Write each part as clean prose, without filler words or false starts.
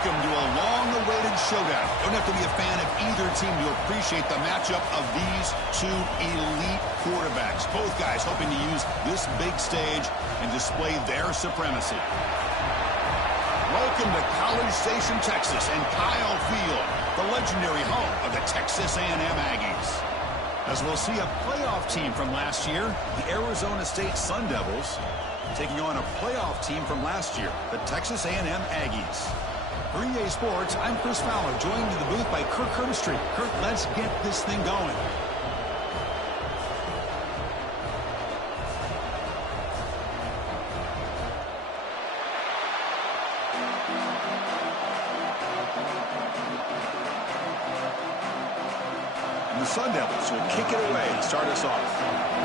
Welcome to a long-awaited showdown. Don't have to be a fan of either team to appreciate the matchup of these two elite quarterbacks. Both guys hoping to use this big stage and display their supremacy. Welcome to College Station, Texas, and Kyle Field, the legendary home of the Texas A&M Aggies. As we'll see a playoff team from last year, the Arizona State Sun Devils, taking on a playoff team from last year, the Texas A&M Aggies. For EA Sports, I'm Chris Fowler, joined in the booth by Kirk Herbstreit. Kirk, let's get this thing going. And the Sun Devils will kick it away to start us off.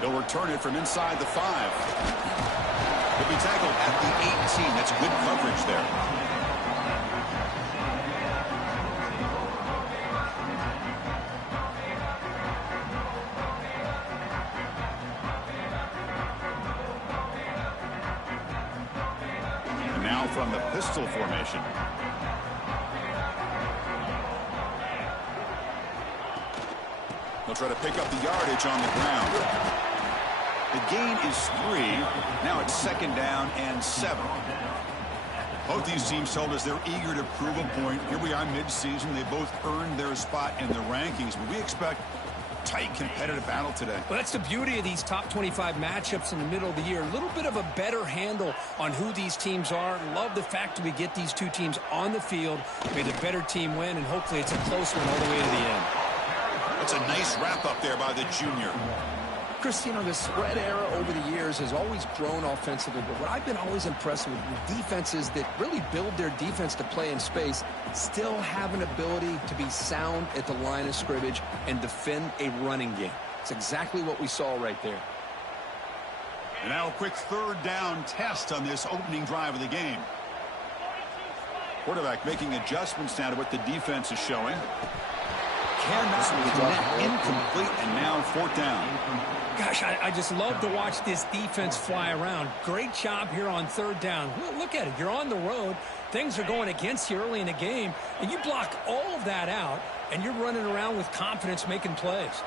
They'll return it from inside the 5. He'll be tackled at the 18. That's good coverage there. And now from the pistol formation. They'll try to pick up the yardage on the ground. The gain is 3. Now it's 2nd down and 7. Both these teams told us they're eager to prove a point. Here we are mid-season. They both earned their spot in the rankings, but we expect a tight, competitive battle today. Well, that's the beauty of these top 25 matchups in the middle of the year. A little bit of a better handle on who these teams are. Love the fact that we get these two teams on the field. May the better team win, and hopefully it's a close one all the way to the end. That's a nice wrap-up there by the junior. Chris, you know, the spread era over the years has always grown offensively, but what I've been always impressed with defenses that really build their defense to play in space still have an ability to be sound at the line of scrimmage and defend a running game. It's exactly what we saw right there. And now a quick 3rd down test on this opening drive of the game. Quarterback making adjustments now to what the defense is showing. Cannot connect, incomplete, and now 4th down. Gosh, I just love to watch this defense fly around. Great job here on 3rd down. Look at it. You're on the road. Things are going against you early in the game, and you block all of that out, and you're running around with confidence making plays.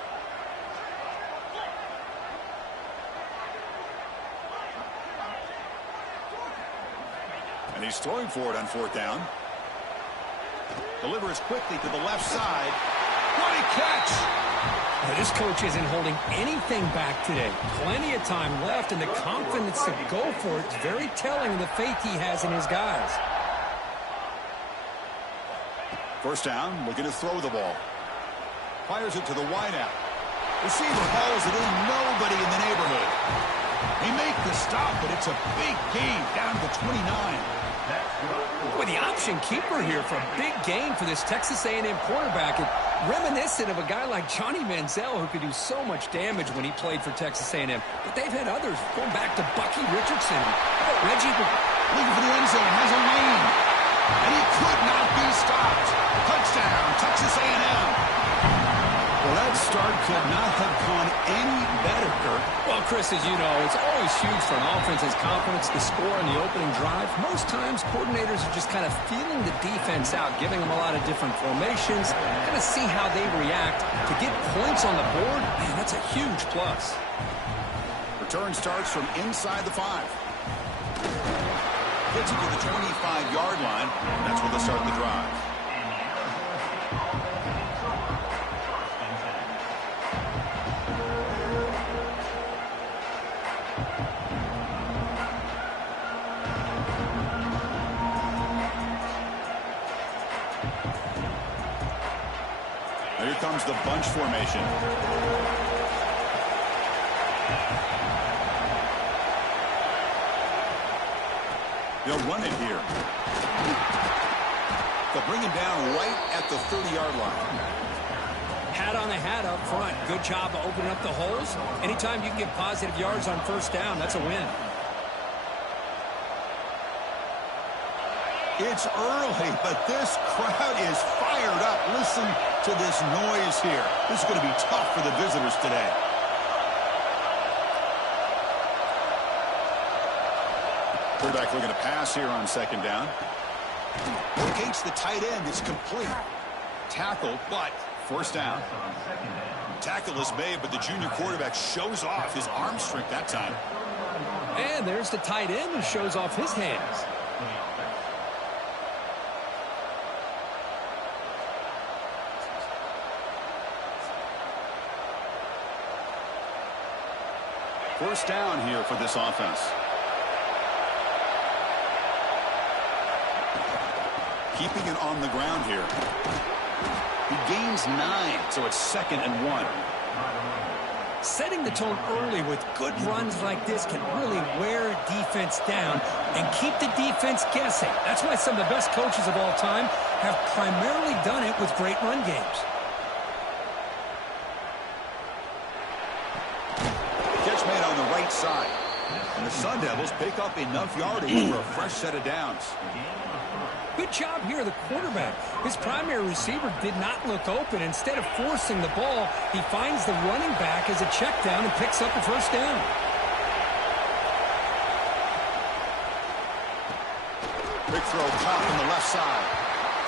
And he's throwing for it on 4th down. Delivers quickly to the left side. What a catch! Now, this coach isn't holding anything back today. Plenty of time left, and the confidence to go for it is very telling of the faith he has in his guys. 1st down, looking to throw the ball. Fires it to the wideout. Receiver hauls it in, nobody in the neighborhood. They make the stop, but it's a big gain down to 29. With the option keeper here for a big gain for this Texas A&M quarterback. And reminiscent of a guy like Johnny Manziel who could do so much damage when he played for Texas A&M. But they've had others going back to Bucky Richardson. Reggie looking for the end zone, has a lane. And he could not be stopped. Touchdown, Texas A&M. Well, that start could not have gone any better, Kirk. Well, Chris, as you know, it's always huge for an offense's confidence to score in the opening drive. Most times, coordinators are just kind of feeling the defense out, giving them a lot of different formations, kind of see how they react. To get points on the board, man, that's a huge plus. Return starts from inside the 5. Gets it to the 25-yard line. That's where they'll start the drive. Here comes the bunch formation. They'll run it here. They'll bring him down right at the 30-yard line. Hat on the hat up front. Good job of opening up the holes. Anytime you can get positive yards on 1st down, that's a win. It's early, but this crowd is fired up. Listen to this noise here. This is going to be tough for the visitors today. Quarterback looking to pass here on second down. Locates the tight end. It's complete. Tackle, but first down. Tackle is made, but the junior quarterback shows off his arm strength that time. And there's the tight end who shows off his hands. First down here for this offense. Keeping it on the ground here. He gains 9, so it's 2nd and 1. Setting the tone early with good runs like this can really wear a defense down and keep the defense guessing. That's why some of the best coaches of all time have primarily done it with great run games. Catch made on the right side. And the Sun Devils pick up enough yardage for a fresh set of downs. Good job here, the quarterback. His primary receiver did not look open. Instead of forcing the ball, he finds the running back as a check down and picks up a first down. Big throw caught from the left side.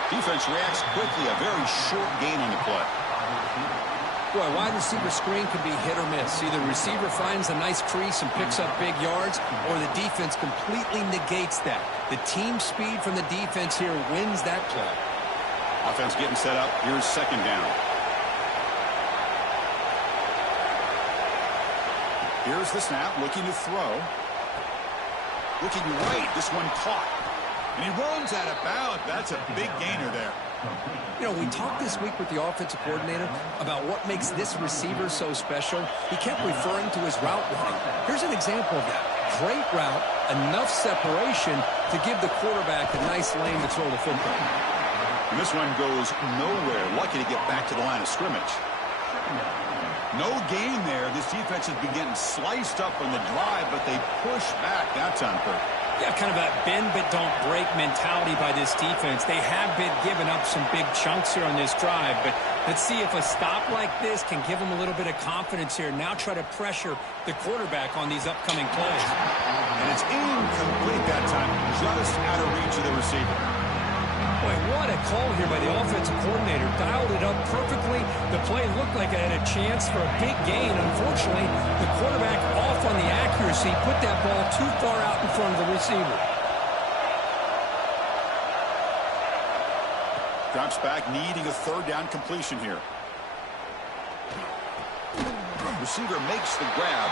Defense reacts quickly. A very short gain on the play. Boy, wide receiver screen can be hit or miss. Either the receiver finds a nice crease and picks up big yards, or the defense completely negates that. The team speed from the defense here wins that play. Offense getting set up. Here's second down. Here's the snap, looking to throw. Looking right, this one caught. And he runs out of bounds. That's a big gainer there. You know, we talked this week with the offensive coordinator about what makes this receiver so special. He kept referring to his route running. Here's an example of that. Great route, enough separation to give the quarterback a nice lane to throw the football. And this one goes nowhere. Lucky to get back to the line of scrimmage. No gain there. This defense has been getting sliced up on the drive, but they push back that time, Kurt. Yeah, kind of a bend but don't break mentality by this defense. They have been giving up some big chunks here on this drive, but let's see if a stop like this can give them a little bit of confidence here. Now try to pressure the quarterback on these upcoming plays. And it's incomplete that time, just out of reach of the receiver. Boy, what a call here by the offensive coordinator. Dialed it up perfectly. The play looked like it had a chance for a big gain. Unfortunately, the quarterback off on the accuracy, put that ball too far out in front of the receiver. Drops back, needing a third down completion here. Receiver makes the grab.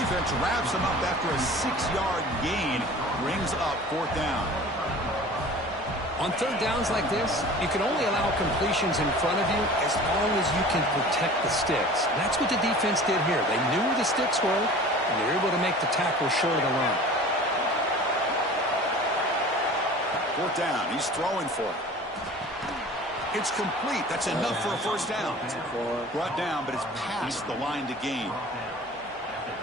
Defense wraps him up after a 6-yard gain. Brings up fourth down. On third downs like this, you can only allow completions in front of you as long as you can protect the sticks. And that's what the defense did here. They knew where the sticks were, and they were able to make the tackle short of the run. Fourth down. He's throwing for it. It's complete. That's enough for a first down. Brought down, but it's past the line to gain.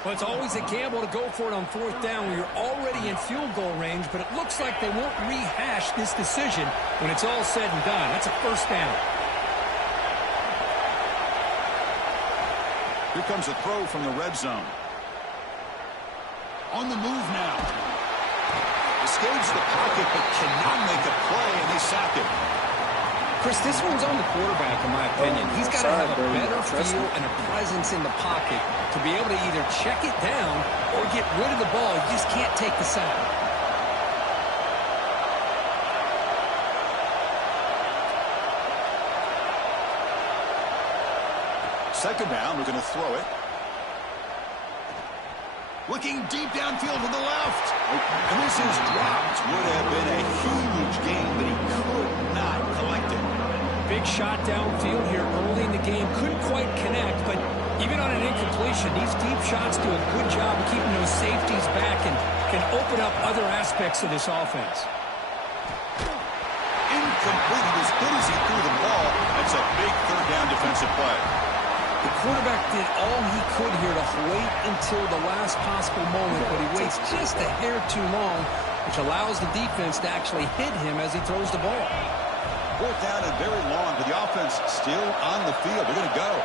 Well, it's always a gamble to go for it on fourth down when you're already in field goal range, but it looks like they won't rehash this decision when it's all said and done. That's a first down. Here comes a throw from the red zone. On the move now. Escapes the pocket, but cannot make a play, and they sack him. Chris, this one's on the quarterback, in my opinion. He's got to have a better feel and a presence in the pocket to be able to either check it down or get rid of the ball. You just can't take the sack. Second down, we're going to throw it. Looking deep downfield to the left. And this is dropped. Would have been a huge gain, but he could not collect it. Big shot downfield here early in the game. Couldn't quite connect, but even on an incompletion, these deep shots do a good job of keeping those safeties back and can open up other aspects of this offense. Incomplete. As good as he threw the ball, that's a big third down defensive play. The quarterback did all he could here to wait until the last possible moment, but he waits just a hair too long, which allows the defense to actually hit him as he throws the ball. Fourth down and very long, but the offense still on the field. They're going to go.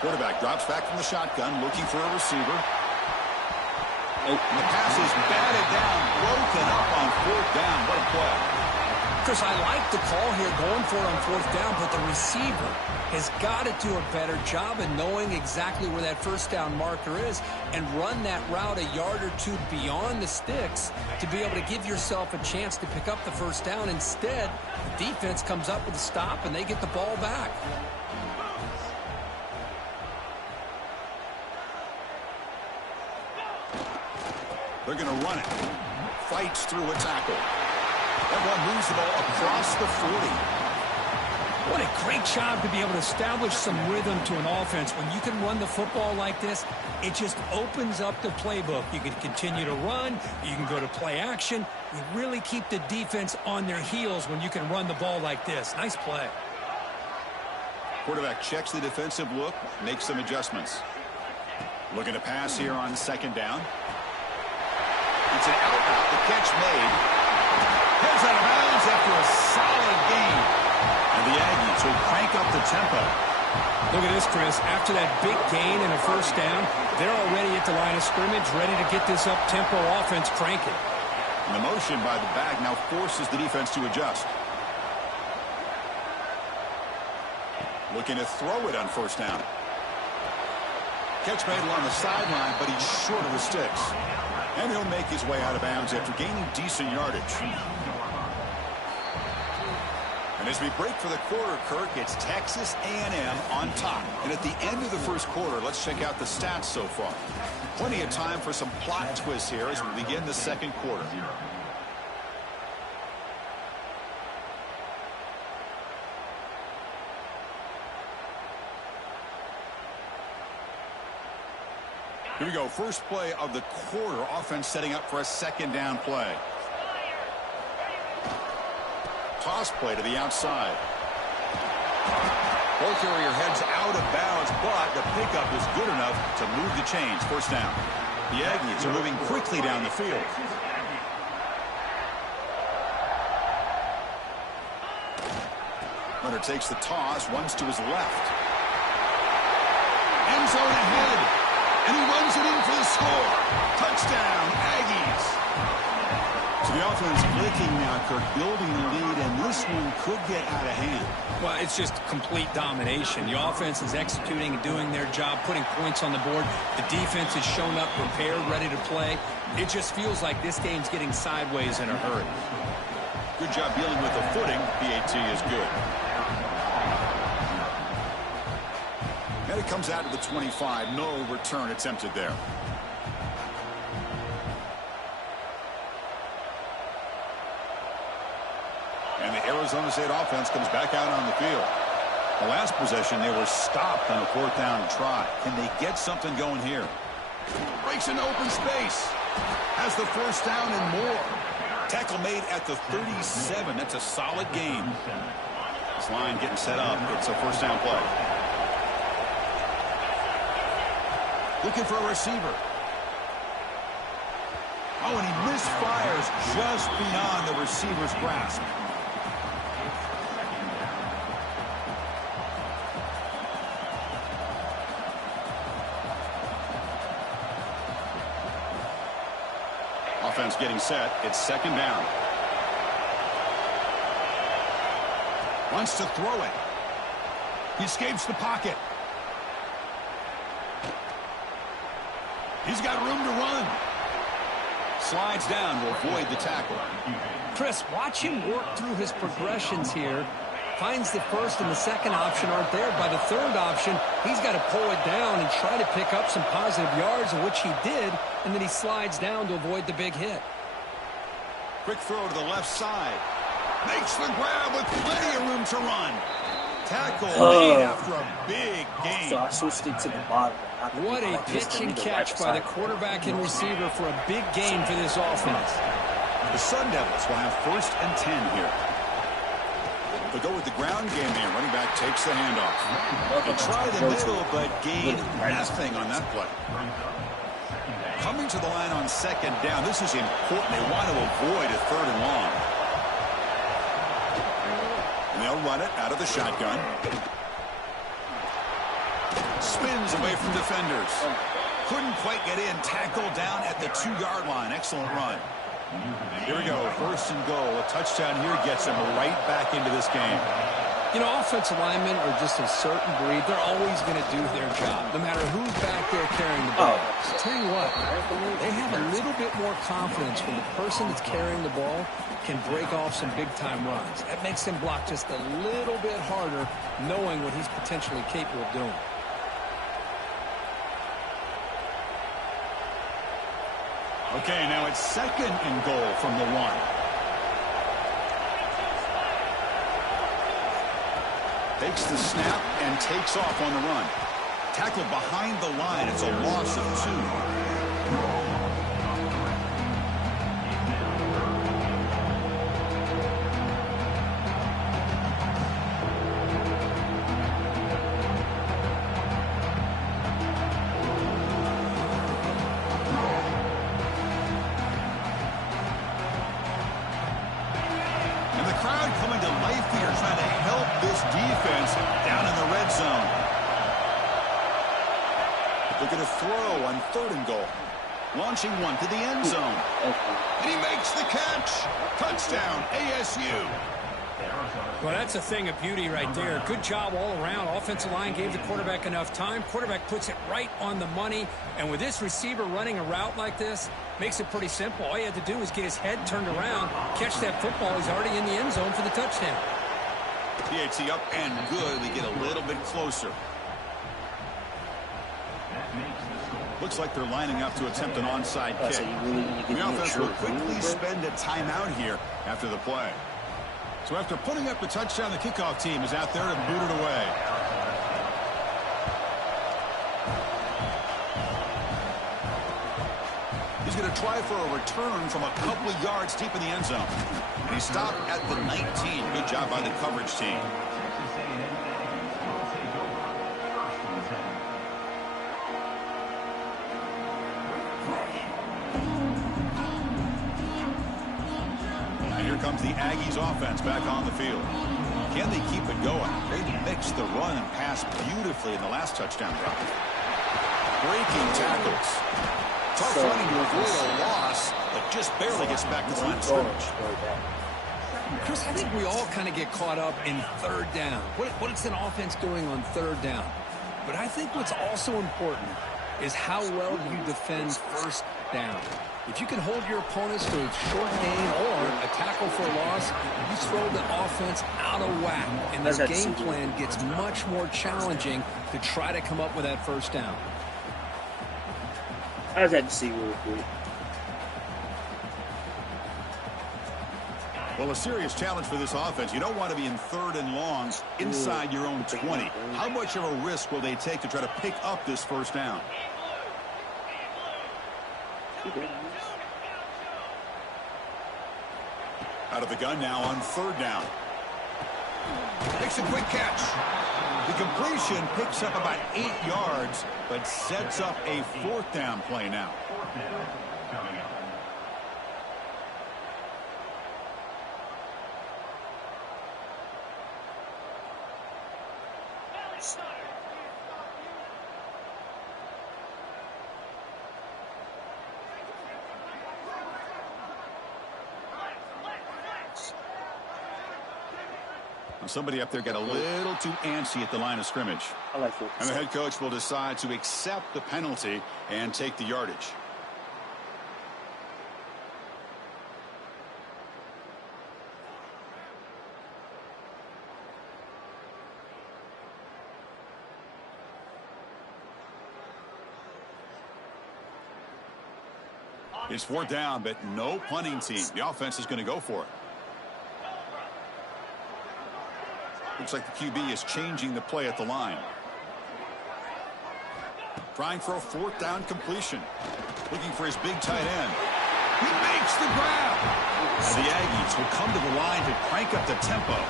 Quarterback drops back from the shotgun, looking for a receiver. And the pass is batted down, broken up on fourth down. What a play. Chris, I like the call here going for it on fourth down, but the receiver has got to do a better job of knowing exactly where that first down marker is and run that route a yard or two beyond the sticks to be able to give yourself a chance to pick up the first down. Instead, the defense comes up with a stop and they get the ball back. They're going to run it. Fights through a tackle. Everyone moves the ball across the 40. What a great job to be able to establish some rhythm to an offense. When you can run the football like this, it just opens up the playbook. You can continue to run. You can go to play action. You really keep the defense on their heels when you can run the ball like this. Nice play. Quarterback checks the defensive look, makes some adjustments. Looking to pass here on second down. It's an out. The catch made. Heads out of bounds after a solid gain. And the Aggies will crank up the tempo. Look at this, Chris. After that big gain and a first down, they're already at the line of scrimmage, ready to get this up-tempo offense cranking. And the motion by the back now forces the defense to adjust. Looking to throw it on first down. Catch made along the sideline, but he's short of the sticks. And he'll make his way out of bounds after gaining decent yardage. And as we break for the quarter, Kirk, it's Texas A&M on top. And at the end of the first quarter, let's check out the stats so far. Plenty of time for some plot twists here as we begin the second quarter. Here we go. First play of the quarter. Offense setting up for a second down play. Toss play to the outside. Ball carrier heads out of bounds, but the pickup is good enough to move the chains. First down. The Aggies are moving quickly down the field. Runner takes the toss, runs to his left. End zone ahead. And he runs it in for the score. Touchdown, Aggies. So the offense clicking now, Kirk, building the lead, and this one could get out of hand. Well, it's just complete domination. The offense is executing and doing their job, putting points on the board. The defense has shown up, prepared, ready to play. It just feels like this game's getting sideways in a hurry. Good job dealing with the footing. PAT is good. And it comes out to the 25. No return attempted there. And the Arizona State offense comes back out on the field. The last possession, they were stopped on a fourth down try. Can they get something going here? Breaks into open space. Has the first down and more. Tackle made at the 37. That's a solid gain. This line getting set up. It's a first down play. Looking for a receiver. Oh, and he misfires just beyond the receiver's grasp. Offense getting set. It's second down. Wants to throw it. He escapes the pocket. He's got room to run. Slides down to avoid the tackle. Chris, watch him work through his progressions here. Finds the first and the second option aren't there. By the third option, he's got to pull it down and try to pick up some positive yards, which he did, and then he slides down to avoid the big hit. Quick throw to the left side. Makes the grab with plenty of room to run. Tackle made after a big gain. So I switched it to the bottom. What a pitch and catch by the quarterback and receiver for a big gain for this offense. The Sun Devils will have 1st and 10 here. They'll go with the ground game here. Running back takes the handoff. They try the middle, but gain nothing on that play. Coming to the line on second down. This is important. They want to avoid a third and long. And they'll run it out of the shotgun. Spins away from defenders. Couldn't quite get in. Tackled down at the 2-yard line. Excellent run. And here we go. First and goal. A touchdown here gets them right back into this game. You know, offensive linemen are just a certain breed. They're always going to do their job, no matter who's back there carrying the ball. So tell you what, they have a little bit more confidence when the person that's carrying the ball can break off some big-time runs. That makes him block just a little bit harder, knowing what he's potentially capable of doing. Okay, now it's second and goal from the 1. Takes the snap and takes off on the run. Tackled behind the line. It's a loss of 2. Throw on third and goal. Launching one to the end zone. And he makes the catch. Touchdown, ASU. Well, that's a thing of beauty right there. Good job all around. Offensive line gave the quarterback enough time. Quarterback puts it right on the money. And with this receiver running a route like this, makes it pretty simple. All you had to do was get his head turned around, catch that football. He's already in the end zone for the touchdown. PAT up and good. We get a little bit closer. Looks like they're lining up to attempt an onside kick. The offense will quickly spend a timeout here after the play. So after putting up the touchdown, the kickoff team is out there to boot it away. He's going to try for a return from a couple of yards deep in the end zone. And he stopped at the 19. Good job by the coverage team. Comes the Aggies offense back on the field. Can they keep it going? They mixed the run and pass beautifully in the last touchdown drive. Breaking tackles. Tough running to avoid a loss, but just barely gets back to the line of scrimmage. Chris, I think we all kind of get caught up in third down. What is an offense doing on third down? But I think what's also important is how well you defend first down. If you can hold your opponents to a short gain or a tackle for a loss, you throw the offense out of whack. And this game plan gets much more challenging to try to come up with that first down. I just had to see real quick. Well, a serious challenge for this offense. You don't want to be in third and long inside your own 20. How much of a risk will they take to try to pick up this first down? Out of the gun now on third down. Makes a quick catch. The completion picks up about 8 yards, but sets up a fourth down play now. Somebody up there got a little too antsy at the line of scrimmage. I like it. And the head coach will decide to accept the penalty and take the yardage. It's fourth down, but no punting team. The offense is going to go for it. Looks like the QB is changing the play at the line. Trying for a fourth down completion. Looking for his big tight end. He makes the grab. And the Aggies will come to the line to crank up the tempo.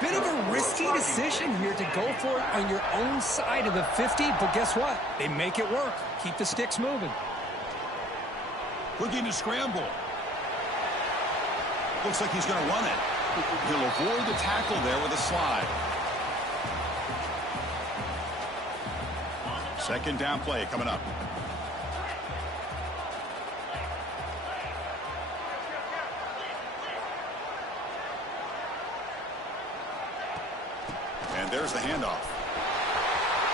Bit of a risky decision here to go for it on your own side of the 50, but guess what? They make it work. Keep the sticks moving. Looking to scramble. Looks like he's going to run it. He'll avoid the tackle there with a slide. Second down play coming up. And there's the handoff.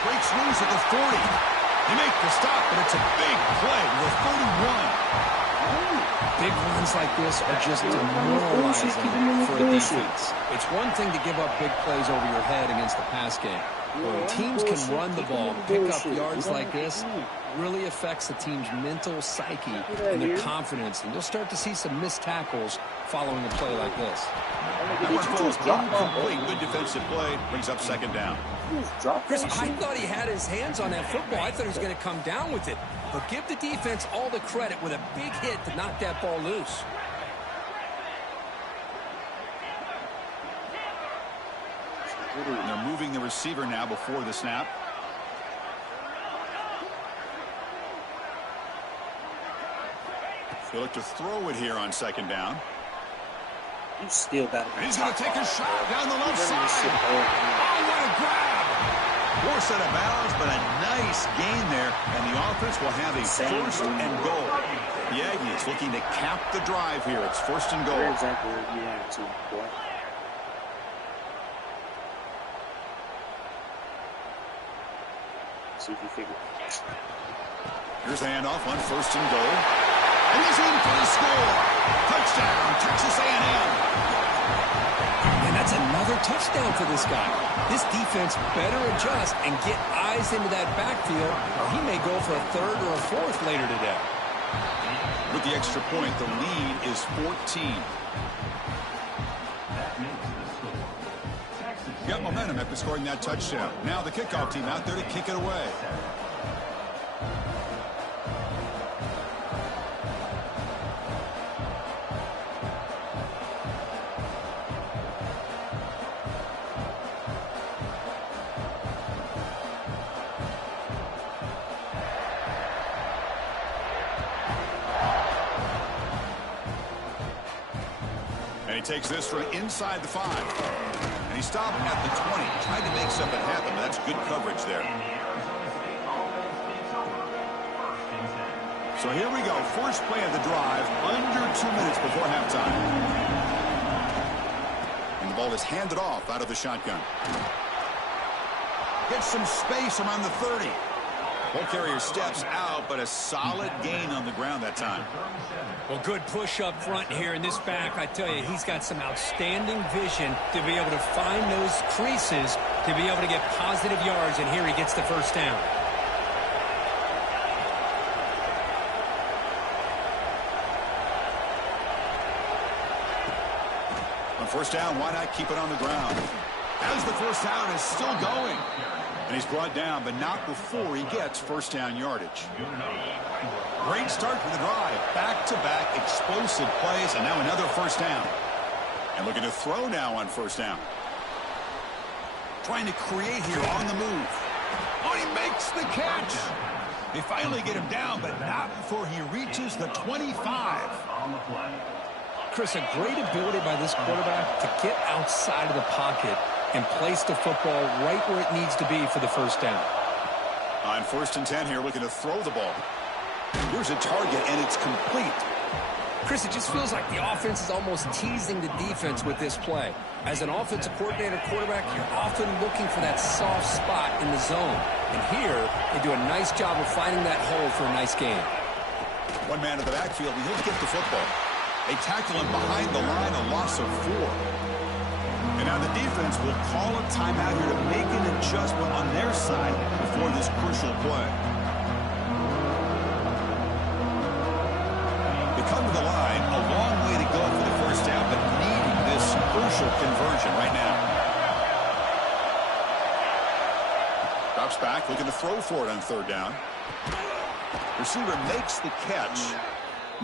Breaks loose at the 40. They make the stop, but it's a big play to the 31. Big runs like this are just demoralizing for a defense. It's one thing to give up big plays over your head against the pass game. When teams can run the ball, pick up yards like this, really affects the team's mental psyche and their confidence. And you'll start to see some missed tackles following a play like this. Number 4 is incomplete. Good defensive play. Brings up second down. Chris, I thought he had his hands on that football. I thought he was going to come down with it. But give the defense all the credit with a big hit to knock that ball loose. They're moving the receiver now before the snap. They look to throw it here on second down. You still got it. And he's going to take a shot down the left side. Oh, what a grab! Poor set of balance, but a nice gain there. And the offense will have a first and goal. The Aggies looking to cap the drive here. It's first and goal. Where exactly are you at, too, boy? See if you figure it. Here's the handoff on first and goal. And he's in for the score. Touchdown, Texas A&M. And that's another touchdown for this guy. This defense better adjust and get eyes into that backfield, or he may go for a third or a fourth later today. With the extra point, the lead is 14. Got momentum after scoring that touchdown. Now the kickoff team out there to kick it away. And he takes this from inside the 5. And he stopped at the 20. Tried to make something happen, but that's good coverage there. So here we go. First play of the drive, under 2 minutes before halftime. And the ball is handed off out of the shotgun. Gets some space around the 30. Ball carrier steps out, but a solid gain on the ground that time. Well, good push up front here in this back. I tell you, he's got some outstanding vision to be able to find those creases, to be able to get positive yards, and here he gets the first down. On first down, why not keep it on the ground? As the first down is still going. And he's brought down, but not before he gets first down yardage. Great start to the drive. Back-to-back explosive plays, and now another first down. And looking to throw now on first down. Trying to create here on the move. Oh, he makes the catch. They finally get him down, but not before he reaches the 25. Chris, a great ability by this quarterback to get outside of the pocket and place the football right where it needs to be for the first down. On first and 10 here, looking to throw the ball. Here's a target, and it's complete. Chris, it just feels like the offense is almost teasing the defense with this play. As an offensive coordinator quarterback, you're often looking for that soft spot in the zone. And here, they do a nice job of finding that hole for a nice gain. One man in the backfield, and he'll get the football. They tackle him behind the line, a loss of 4. And now the defense will call a timeout here to make an adjustment on their side before this crucial play. They come to the line, a long way to go for the first down, but needing this crucial conversion right now. Drops back, looking to throw for it on third down. Receiver makes the catch.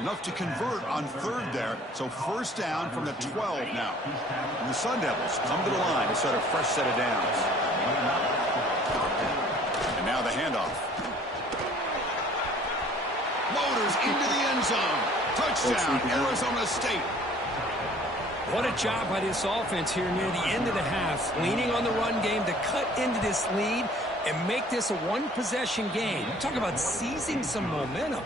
Enough to convert on third there. So first down from the 12 now. And the Sun Devils come to the line to start a fresh set of downs. And now the handoff. Motors into the end zone. Touchdown, Arizona State. What a job by this offense here near the end of the half. Leaning on the run game to cut into this lead and make this a one-possession game. You talk about seizing some momentum.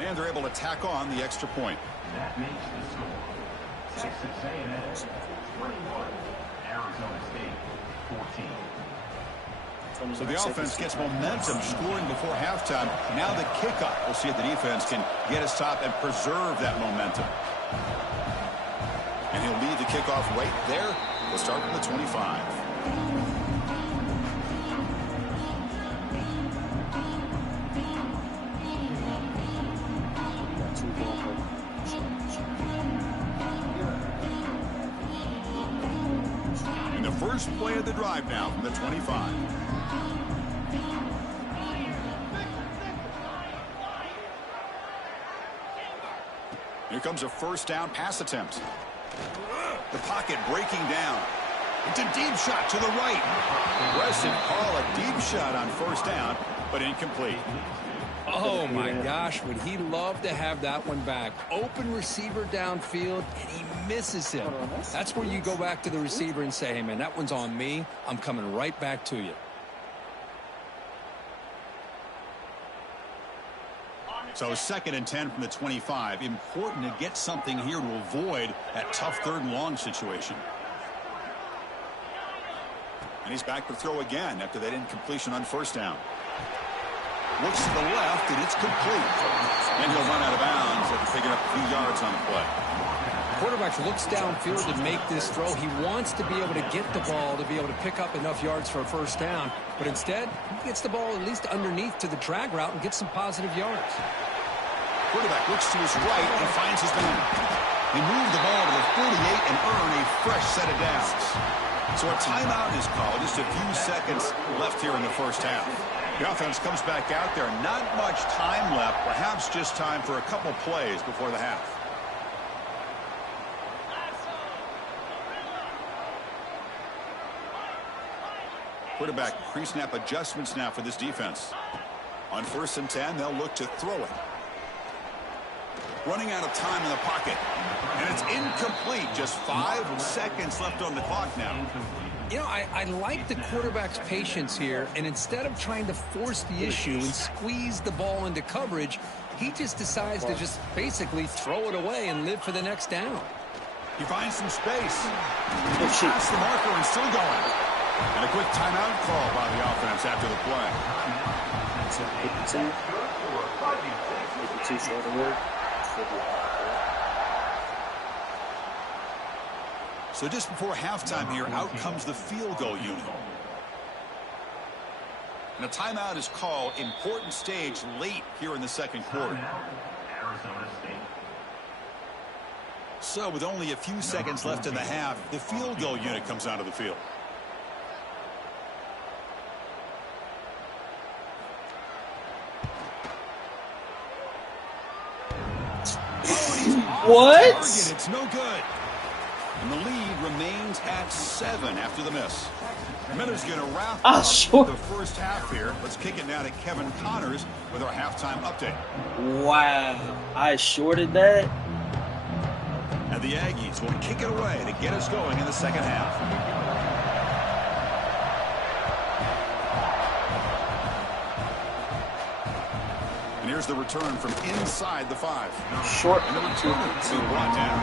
And they're able to tack on the extra point. That makes the score Texas A&M 21, Arizona State 14. So the offense gets momentum scoring before halftime. Now the kickoff. We'll see if the defense can get a stop and preserve that momentum. And he'll lead the kickoff right there. We'll start from the 25. And the first play of the drive now from the 25. Here comes a first down pass attempt. The pocket breaking down. It's a deep shot to the right. Aggressive call, a deep shot on first down, but incomplete. Oh, my gosh, would he love to have that one back. Open receiver downfield, and he misses him. That's where you go back to the receiver and say, hey, man, that one's on me. I'm coming right back to you. So 2nd and 10 from the 25. Important to get something here to avoid that tough 3rd and long situation. And he's back to throw again after that incompletion on first down. Looks to the left, and it's complete. And he'll run out of bounds after picking up a few yards on the play. Quarterback looks downfield to make this throw. He wants to be able to get the ball to be able to pick up enough yards for a first down. But instead, he gets the ball at least underneath to the drag route and gets some positive yards. Quarterback looks to his right and finds his man. They move the ball to the 48 and earn a fresh set of downs. So a timeout is called. Just a few seconds left here in the first half. The offense comes back out there. Not much time left. Perhaps just time for a couple plays before the half. Quarterback pre-snap adjustments now for this defense. On 1st and 10, they'll look to throw it. Running out of time in the pocket. And it's incomplete. Just 5 seconds left on the clock now. You know, I like the quarterback's patience here, and instead of trying to force the issue and squeeze the ball into coverage, he just decides to just basically throw it away and live for the next down. He finds some space. He's past the marker and still going. And a quick timeout call by the offense after the play. So 52 short of work. So just before halftime here, out comes the field goal unit. And a timeout is called. Important stage late here in the 2nd quarter. So with only a few seconds left in the half, the field goal unit comes onto the field. What? It's no good. And the lead remains at 7 after the miss. Miller's going to wrap up the first half here. Let's kick it now to Kevin Connors with our halftime update. Wow. I shorted that. And the Aggies will kick it away to get us going in the 2nd half. And here's the return from inside the 5. Short. And the return to be brought down.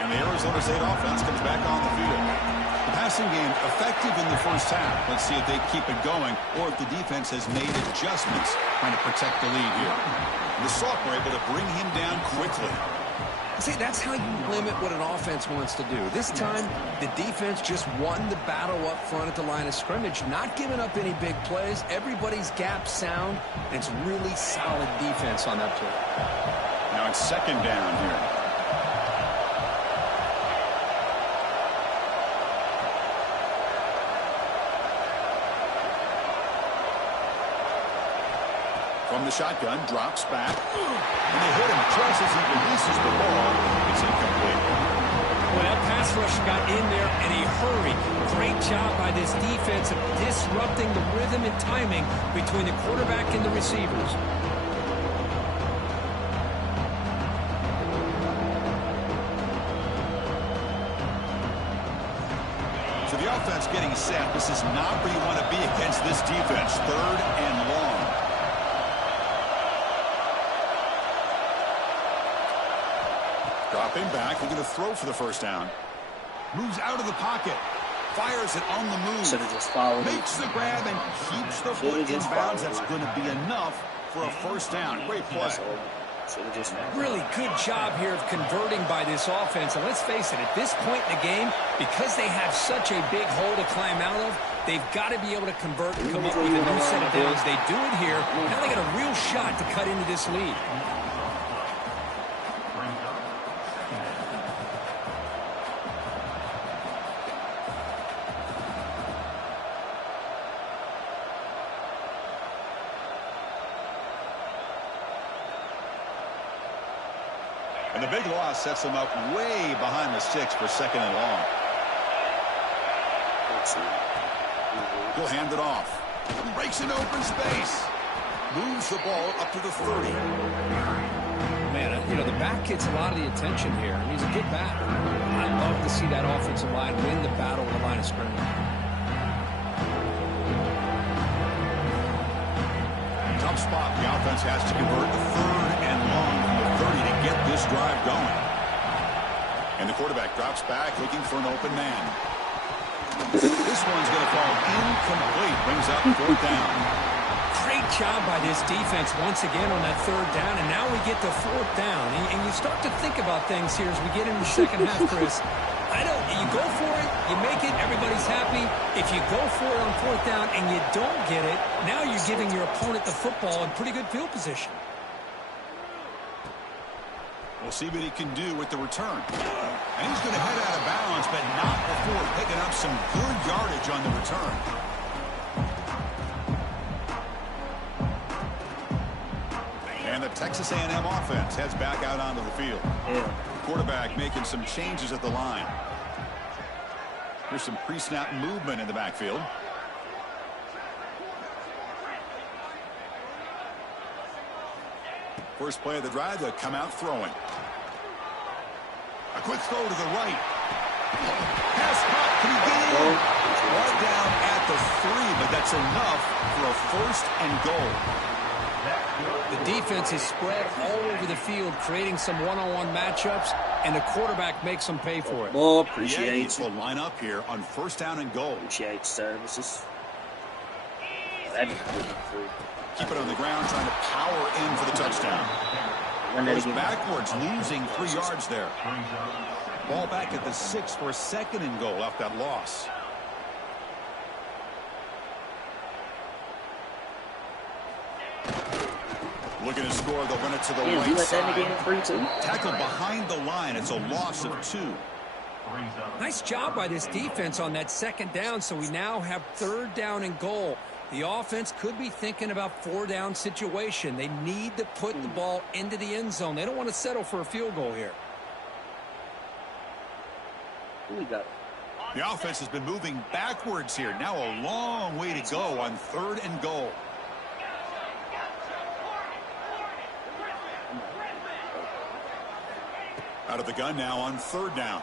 And the Arizona State offense comes back on the field. The passing game effective in the first half. Let's see if they keep it going or if the defense has made adjustments trying to protect the lead here. The Soft were able to bring him down quickly. See, that's how you limit what an offense wants to do. This time, the defense just won the battle up front at the line of scrimmage, not giving up any big plays. Everybody's gap sound, and it's really solid defense on that play. Now it's 2nd down here. From the shotgun, drops back. And they hit him just as he releases the ball. It's incomplete. Well, that pass rush got in there in a hurry. Great job by this defense of disrupting the rhythm and timing between the quarterback and the receivers. So the offense getting set. This is not where you want to be against this defense. 3rd and long. Dropping back, looking to throw for the first down. Moves out of the pocket. Fires it on the move. Should have just followed him. Makes the grab and keeps the foot in bounds. That's going to be enough for a first down. Great play. Really good job here of converting by this offense. And let's face it, at this point in the game, because they have such a big hole to climb out of, they've got to be able to convert and come up with a new set of downs. They do it here. Now they got a real shot to cut into this lead. And the big loss sets them up way behind the sticks for 2nd and long. He'll hand it off. Breaks into open space. Moves the ball up to the 30. Man, you know, the back gets a lot of the attention here, and he's a good back. I'd love to see that offensive line win the battle with the line of scrimmage. Tough spot. The offense has to convert the 3rd and long from the 30 to get this drive going. And the quarterback drops back looking for an open man. This one's going to fall incomplete. Brings up 4th down. Great job by this defense once again on that 3rd down, and now we get to 4th down. And you start to think about things here as we get into the second half, Chris. You go for it, you make it, everybody's happy. If you go for it on 4th down and you don't get it, now you're giving your opponent the football in pretty good field position. We'll see what he can do with the return. And he's going to head out of bounds, but not before picking up some good yardage on the return. And the Texas A&M offense heads back out onto the field. Quarterback making some changes at the line. Here's some pre-snap movement in the backfield. First play of the drive, they'll come out throwing. A quick throw to the right. Pass caught. Can he get in? Ball down at the 3, but that's enough for a 1st and goal. The defense is spread all over the field, creating some one-on-one matchups, and the quarterback makes them pay for it. Well, appreciate it. Will line up here on 1st down and goal. Appreciate services. That'd be good. Keep it on the ground, trying to power in for the touchdown. Goes backwards, losing 3 yards there. Ball back at the 6 for a 2nd and goal off that loss. Looking to score, they'll run it to the right side. Tackle behind the line. It's a loss of 2. Nice job by this defense on that 2nd down, so we now have 3rd down and goal. The offense could be thinking about 4-down situation. They need to put the ball into the end zone. They don't want to settle for a field goal here. The offense has been moving backwards here. Now a long way to go on 3rd and goal. Out of the gun now on 3rd down.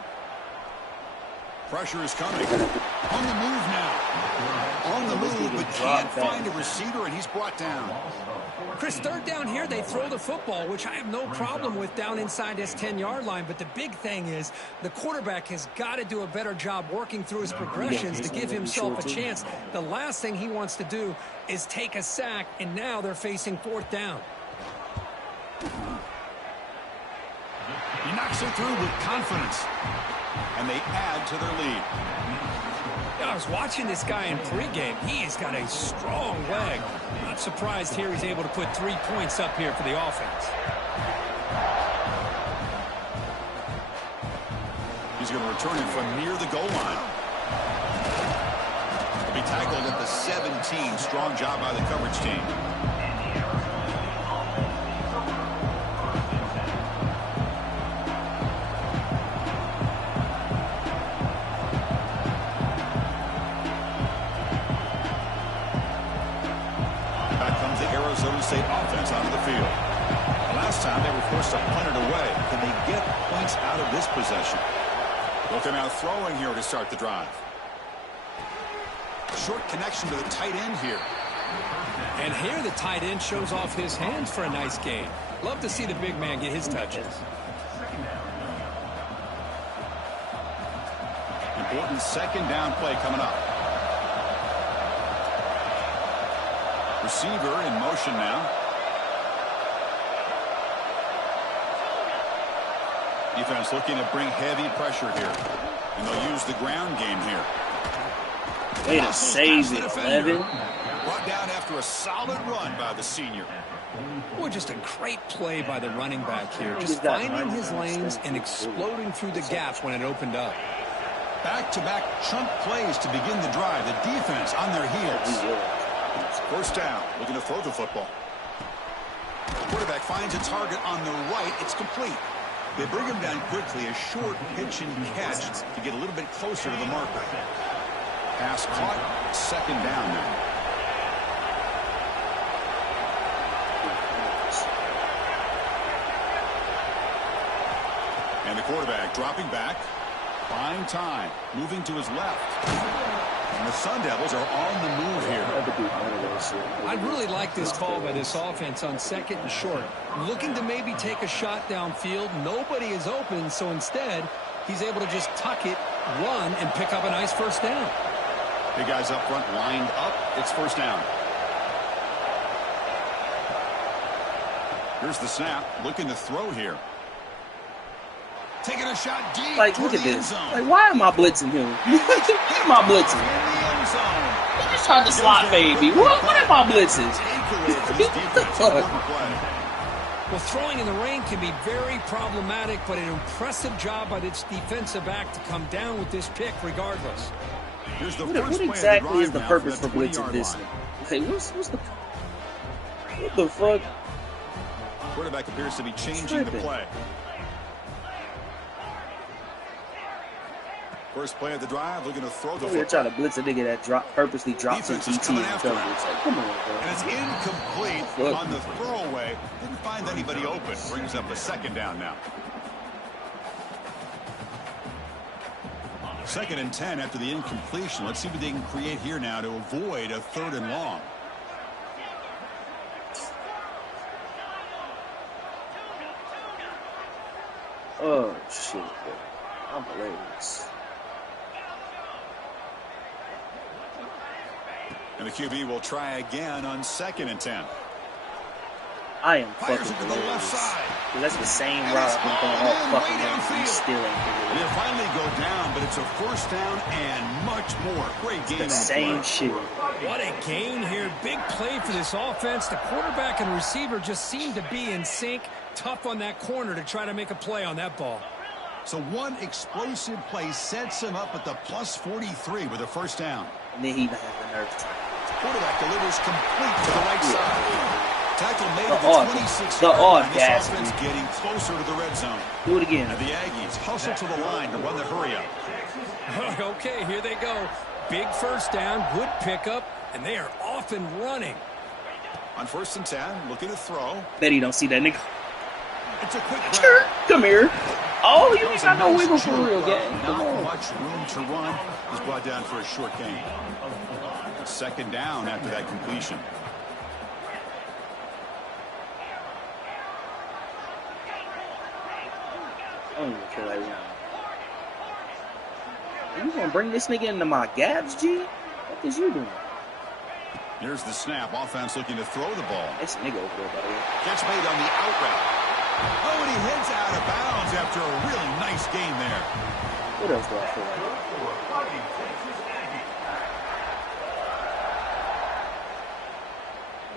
Pressure is coming. On the move now. On the move, but can't find a receiver, and he's brought down. Chris, 3rd down here, they throw the football, which I have no problem with down inside this 10-yard line. But the big thing is the quarterback has got to do a better job working through his progressions to give himself a chance. The last thing he wants to do is take a sack, and now they're facing 4th down. He knocks it through with confidence, and they add to their lead. I was watching this guy in pregame. He's got a strong leg. Not surprised here he's able to put 3 points up here for the offense. He's going to return it from near the goal line. He'll be tackled at the 17. Strong job by the coverage team. field. Last time they were forced to punt it away. Can they get points out of this possession? Looking out throwing here to start the drive. Short connection to the tight end here. And here the tight end shows off his hands for a nice gain. Love to see the big man get his touches. Important second down play coming up. Receiver in motion now. Defense looking to bring heavy pressure here. And they'll use the ground game here. Way to save it, 11. Brought down after a solid run by the senior. Boy, just a great play by the running back here. Just finding his lanes and exploding through the gaps when it opened up. Back-to-back chunk plays to begin the drive. The defense on their heels. First down, looking to throw the football. Quarterback finds a target on the right. It's complete. They bring him down quickly. A short pitch and catch to get a little bit closer to the marker. Pass caught. Second down now. And the quarterback dropping back. Buying time. Moving to his left. And the Sun Devils are on the move here. I really like this call by this offense on second and short. Looking to maybe take a shot downfield. Nobody is open, so instead, he's able to just tuck it, run, and pick up a nice first down. Big guys up front lined up. It's first down. Here's the snap. Looking to throw here. Taking a shot deep. Like, look at this. Like, why am I blitzing him? Why am I blitzing? He just tried to slot baby. What am I blitzing? What the fuck? Well, throwing in the rain can be very problematic, but an impressive job by this defensive back to come down with this pick regardless. What exactly is the purpose for blitzing this? Hey, what's the... What the fuck? Quarterback appears to be changing the play. First play of the drive, looking to throw the football. They're trying to blitz a nigga that purposely drops his DT and coverage. Like, come on, bro. And it's incomplete on the throwaway. Didn't find anybody open. Brings up a second down now. Second and 10 after the incompletion. Let's see what they can create here now to avoid a third and long. Oh, shit, bro. I'm hilarious. And the QB will try again on second and 10. I am fucking hilarious. That's the same route I've been going all fucking game. He still ain't and they finally go down, but it's a first down and much more. Great game. The same shit. What a gain here. Big play for this offense. The quarterback and receiver just seem to be in sync. Tough on that corner to try to make a play on that ball. So one explosive play sets him up at the plus 43 with a first down. And then he even has the nerve to quarterback delivers complete to the right side. Tackle made at the 26. The audacity. This offense getting closer to the red zone. Do it again. And the Aggies hustle to the line to run the hurry up. Okay, here they go. Big first down, good pickup, and they are off and running. On first and 10, looking to throw. Bet he don't see that nigga. It's a quick grab. Come here. Oh, you ain't got no wiggle for real, gang. Not much room to run. He's brought down for a short gain. Second down after that completion. I don't even feel like running. You gonna bring this nigga into my gaps, G? What is you doing? Here's the snap. Offense looking to throw the ball. This nigga over there, by the way. Catch made on the out route. Oh, and he heads out of bounds after a really nice game there. What else do I feel like?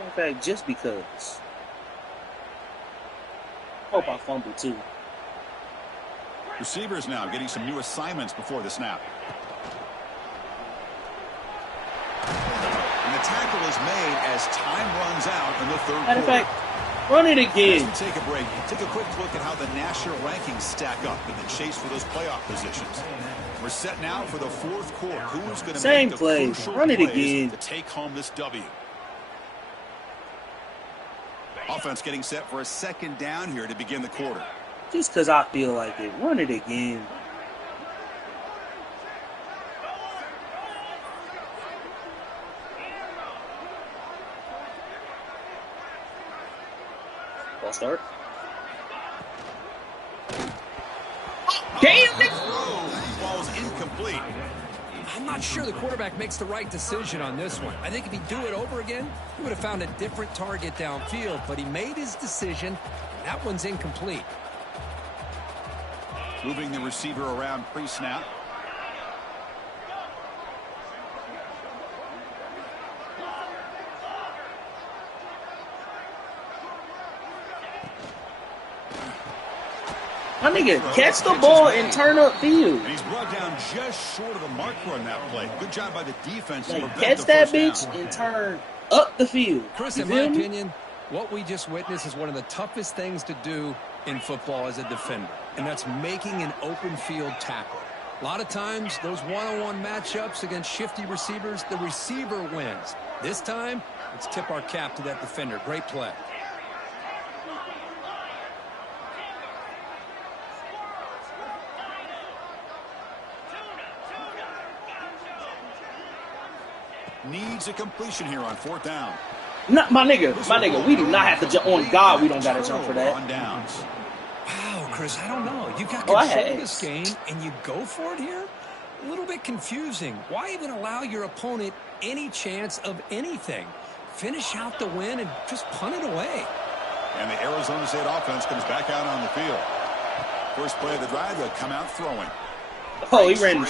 In fact, just because. Hope I fumbled too. Receivers now getting some new assignments before the snap. And the tackle is made as time runs out in the third quarter. Matter of fact, run it again. As we take a break, take a quick look at how the national rankings stack up in the chase for those playoff positions. We're set now for the fourth quarter. Who's going to make the crucial run it plays again to take home this W? offense getting set for a second down here to begin the quarter. Just because I feel like it. Run it again. Ball start. Damn it! Ball's incomplete. I'm not sure the quarterback makes the right decision on this one. I think if he'd do it over again, he would have found a different target downfield, but he made his decision. That one's incomplete. Moving the receiver around pre-snap. My nigga, catch the ball and turn up field. And he's brought down just short of the marker on that play. Good job by the defense. Like, catch that bitch and turn up the field. Chris, You in my feel me? opinion, what we just witnessed is one of the toughest things to do in football as a defender, and that's making an open field tackle. A lot of times, those one-on-one matchups against shifty receivers, the receiver wins. This time, let's tip our cap to that defender. Great play. Needs a completion here on 4th down. Not my nigga, we do not have to jump. On God, we don't got to jump for that. On downs. Wow, Chris, I don't know. You got Oh, I control had of this game, and you go for it here? A little bit confusing. Why even allow your opponent any chance of anything? Finish out the win and just punt it away. And the Arizona State offense comes back out on the field. First play of the drive, they'll come out throwing. Oh, he ran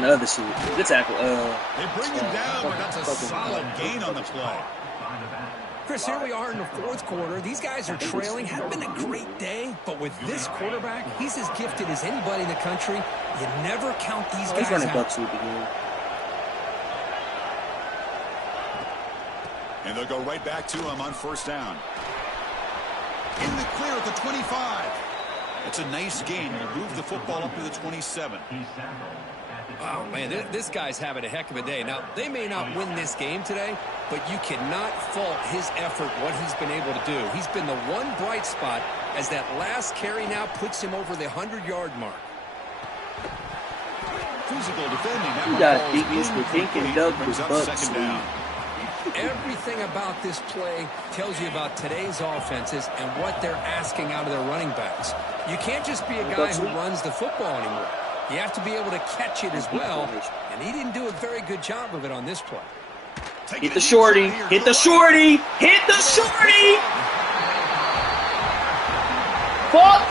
the other shit. Good tackle. They bring him down, but that's a solid gain on the play. Chris, here we are in the 4th quarter. These guys are trailing. Hadn't been a great day, but with this quarterback, he's as gifted as anybody in the country. You never count these guys he's running out. buck sweep again. And they'll go right back to him on 1st down. In the clear at the 25. It's a nice gain. He'll move the football up to the 27. Wow, man, this guy's having a heck of a day. Now, they may not win this game today, but you cannot fault his effort, what he's been able to do. He's been the one bright spot as that last carry now puts him over the 100-yard mark. Physical defending. That You one got falls beat used to think and dug brings with up buck 2nd sweep. down. Everything about this play tells you about today's offenses and what they're asking out of their running backs. You can't just be a guy who runs the football anymore. You have to be able to catch it as well, and he didn't do a very good job of it on this play. Hit the shorty. Hit the shorty. Hit the shorty. Fuck.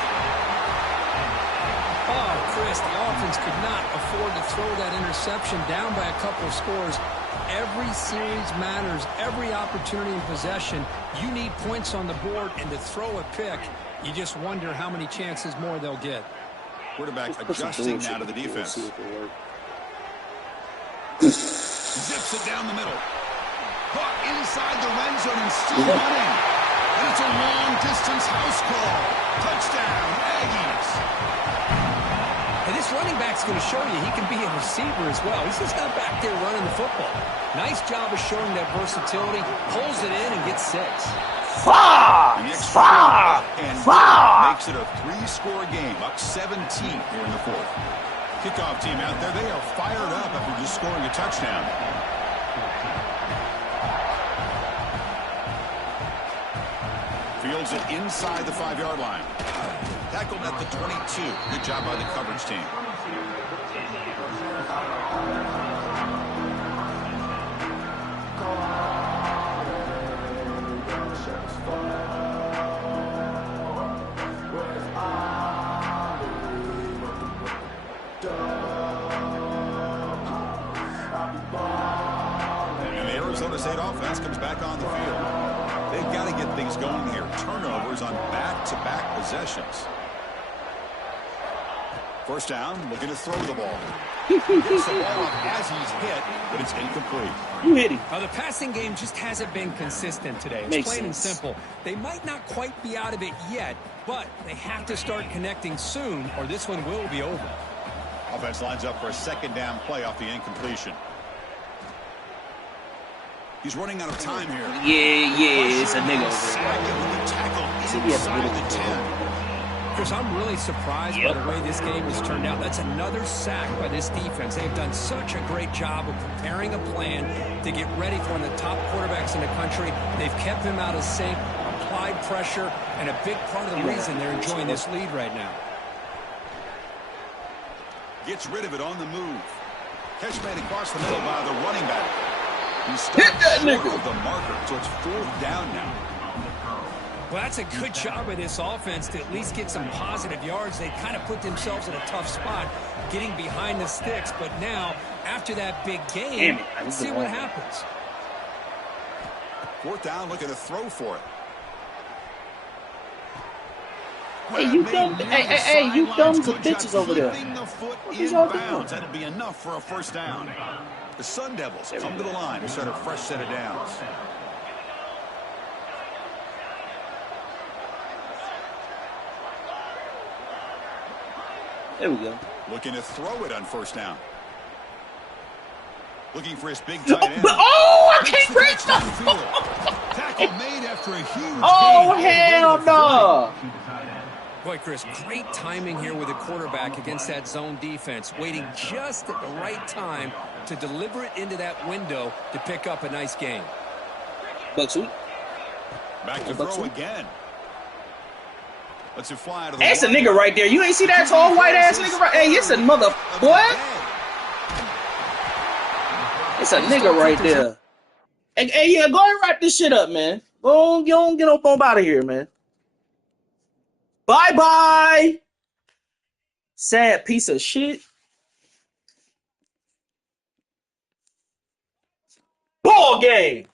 Oh, Chris, the offense could not afford to throw that interception down by a couple of scores. Every series matters. Every opportunity in possession. You need points on the board, and to throw a pick, you just wonder how many chances more they'll get. Quarterback adjusting now to the defense. Zips it down the middle. Caught inside the red zone and still running. And it's a long-distance house call. Touchdown, Aggies. And this running back's going to show you he can be a receiver as well. He's just not back there running the football. Nice job of showing that versatility. Pulls it in and gets 6. Fuck! Fuck! Fuck! Makes it a 3-score game, up 17 here in the 4th. Kickoff team out there, they are fired up after just scoring a touchdown. Fields it inside the 5-yard line. Tackled at the 22. Good job by the coverage team. And the Arizona State offense comes back on the field. They've got to get things going here. Turnovers on back-to-back possessions. 1st down, looking to throw the ball. Gets the ball up as he's hit, but it's incomplete. You hit him. Now, the passing game just hasn't been consistent today. It's Makes plain and sense. simple. They might not quite be out of it yet, but they have to start connecting soon, or this one will be over. Offense lines up for a 2nd down play off the incompletion. He's running out of time here. Yeah, it's a nigga over Sack there. him with the tackle See, he has a inside little the 10. Chris, I'm really surprised by the way this game has turned out. That's another sack by this defense. They've done such a great job of preparing a plan to get ready for one of the top quarterbacks in the country. They've kept him out of sync, applied pressure, and a big part of the reason they're enjoying this lead right now. Gets rid of it on the move. Catch made across the middle by the running back. He Hit that stops nigga. short of the marker, so it's 4th down now. Well, that's a good job by this offense to at least get some positive yards. They kind of put themselves in a tough spot getting behind the sticks. But now, after that big game, let's see what happens. 4th down, looking to throw for it. Hey, you dumb. Hey, you dumb bitches over there. What is y'all doing? That'll be enough for a 1st down. The Sun Devils come to the line to start a fresh set of downs. There we go. Looking to throw it on 1st down. Looking for his big tight end. Oh, I can't reach the. Tackle made after a huge Oh, gain. hell no. Boy, Chris, great timing here with the quarterback against that zone defense, waiting just at the right time to deliver it into that window to pick up a nice gain. Buck sweet. Back to throw again. Let's it fly out of the Hey, it's a wide. nigga right there. You ain't see that tall white ass nigga right? Hey, it's a mother boy. It's a nigga right there. Hey, yeah, go ahead and wrap this shit up, man. Go on, get up out of here, man. Bye. Sad piece of shit. Ball game.